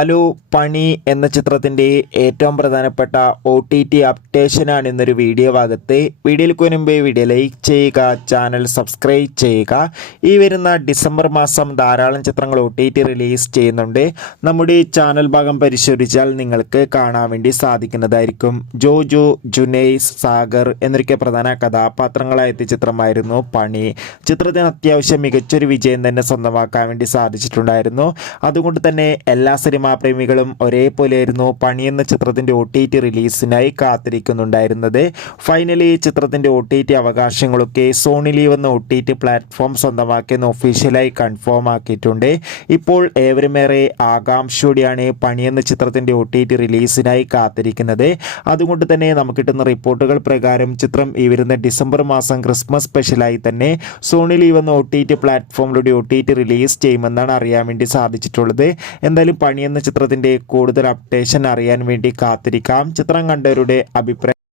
Hello പണി എന്ന ചിത്രത്തിൻ്റെ ഏറ്റവും പ്രധാനപ്പെട്ട OTT അപ്ഡേഷനാണ് ഇന്നൊരു വീഡിയോ ഭാഗത്ത്. വീഡിയോയിലേക്ക് മുൻപേ വീഡിയോ ലൈക്ക് ചെയ്യുക, ചാനൽ സബ്സ്ക്രൈബ് ചെയ്യുക. ഈ വരുന്ന ഡിസംബർ മാസം ധാരാളം ചിത്രങ്ങൾ OTT റിലീസ് ചെയ്യുന്നുണ്ട്. നമ്മുടെ ഈ ചാനൽ ഭാഗം പരിശോധിച്ചാൽ നിങ്ങൾക്ക് കാണാൻ വേണ്ടി സാധിക്കുന്നതായിരിക്കും. ജോജു, ജുനൈസ്, സാഗർ എന്നൊക്കെ പ്രധാന കഥാപാത്രങ്ങളായ എത്തിയ ചിത്രമായിരുന്നു പണി. ചിത്രത്തിന് അത്യാവശ്യം മികച്ചൊരു വിജയം തന്നെ സ്വന്തമാക്കാൻ വേണ്ടി സാധിച്ചിട്ടുണ്ടായിരുന്നു. അതുകൊണ്ട് തന്നെ എല്ലാ സിനിമാ പ്രേമികളും ഒരേപോലെയായിരുന്നു പണി എന്ന ചിത്രത്തിൻ്റെ OTT റിലീസിനായി കാത്തിരിക്കുന്നുണ്ടായിരുന്നത്. ഫൈനലി ചിത്രത്തിൻ്റെ OTT അവകാശങ്ങളൊക്കെ സോണി ലീവ് എന്ന OTT പ്ലാറ്റ്ഫോം സ്വന്തമാക്കിയെന്ന് ഒഫീഷ്യലായി കൺഫേം ആക്കിയിട്ടുണ്ട്. ഇപ്പോൾ ഏവരുമേറെ ആകാംക്ഷയോടെയാണ് പണി എന്ന ചിത്രത്തിൻ്റെ OTT റിലീസിനായി കാത്തിരിക്കുന്നത്. അതുകൊണ്ട് തന്നെ നമുക്ക് കിട്ടുന്ന റിപ്പോർട്ടുകൾ പ്രകാരം ചിത്രം ഈ വരുന്ന ഡിസംബർ മാസം ക്രിസ്മസ് സ്പെഷ്യലായി തന്നെ സോണി ലീവ് എന്ന OTT പ്ലാറ്റ്ഫോമിലൂടെ OTT റിലീസ് ചെയ്യുമെന്നാണ് അറിയാൻ വേണ്ടി സാധിച്ചിട്ടുള്ളത്. എന്തായാലും പണി എന്ന ചിത്രത്തിൻ്റെ കൂടുതൽ അപ്ഡേഷൻ അറിയാൻ വേണ്ടി കാത്തിരിക്കാം. ചിത്രം കണ്ടവരുടെ അഭിപ്രായം